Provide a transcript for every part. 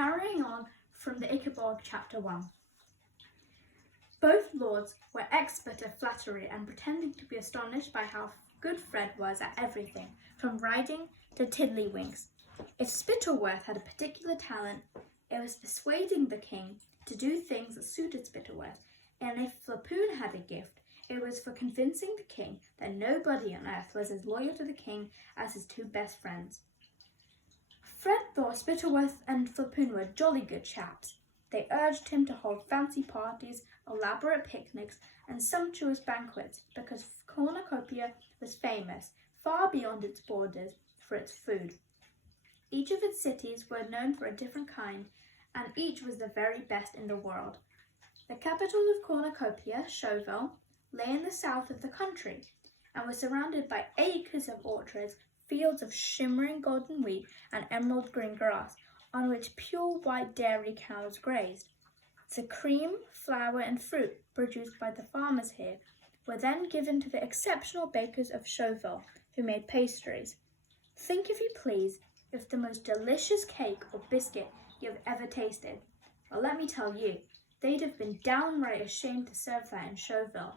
carrying on from the Ickabog chapter 1. Both lords were expert at flattery and pretending to be astonished by how good Fred was at everything, from riding to tiddlywinks. If Spittleworth had a particular talent, it was persuading the king to do things that suited Spittleworth, and if Flapoon had a gift, it was for convincing the king that nobody on earth was as loyal to the king as his two best friends. Fred thought Spittleworth and Flapoon were jolly good chaps. They urged him to hold fancy parties, elaborate picnics, and sumptuous banquets because Cornucopia was famous, far beyond its borders, for its food. Each of its cities were known for a different kind, and each was the very best in the world. The capital of Cornucopia, Chauvel, lay in the south of the country, and was surrounded by acres of orchards, fields of shimmering golden wheat and emerald green grass, on which pure white dairy cows grazed. The cream, flour, and fruit produced by the farmers here were then given to the exceptional bakers of Chauvel, who made pastries. Think, if you please, of the most delicious cake or biscuit you have ever tasted. Well, let me tell you, they'd have been downright ashamed to serve that in Chauvel.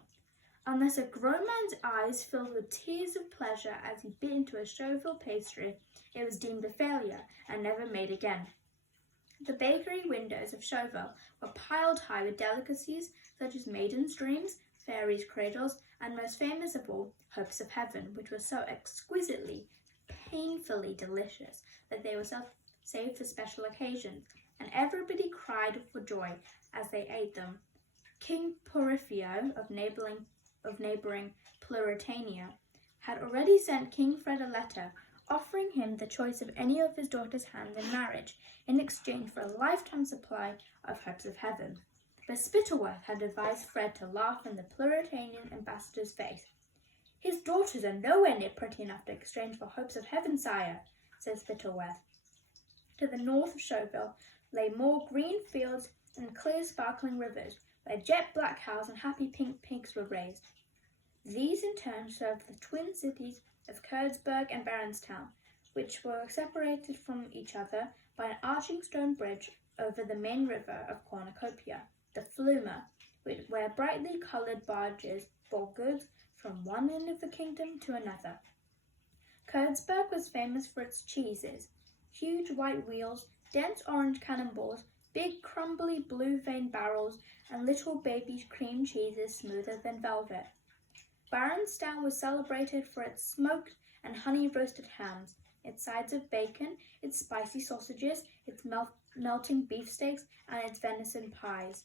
Unless a grown man's eyes filled with tears of pleasure as he bit into a Chauvel pastry, it was deemed a failure and never made again. The bakery windows of Chauvel were piled high with delicacies such as maidens' dreams, fairies' cradles, and most famous of all, hopes of heaven, which were so exquisitely, painfully delicious that they were saved for special occasions, and everybody cried for joy as they ate them. King Porphyro of neighbouring Pluritania had already sent King Fred a letter offering him the choice of any of his daughter's hands in marriage in exchange for a lifetime supply of hopes of heaven. But Spittleworth had advised Fred to laugh in the Pluritanian ambassador's face. "His daughters are nowhere near pretty enough to exchange for hopes of heaven, sire," said Spittleworth. To the north of Chauvel lay more green fields and clear sparkling rivers, where jet black cows and happy pink pigs were raised. These in turn served the twin cities of Kurdsburg and Baronstown, which were separated from each other by an arching stone bridge over the main river of Cornucopia, the Fluma, where brightly coloured barges bore goods from one end of the kingdom to another. Kurdsburg was famous for its cheeses, huge white wheels, dense orange cannonballs, big crumbly blue-veined barrels, and little baby cream cheeses smoother than velvet. Baronstown was celebrated for its smoked and honey-roasted hams, its sides of bacon, its spicy sausages, its melting beefsteaks, and its venison pies.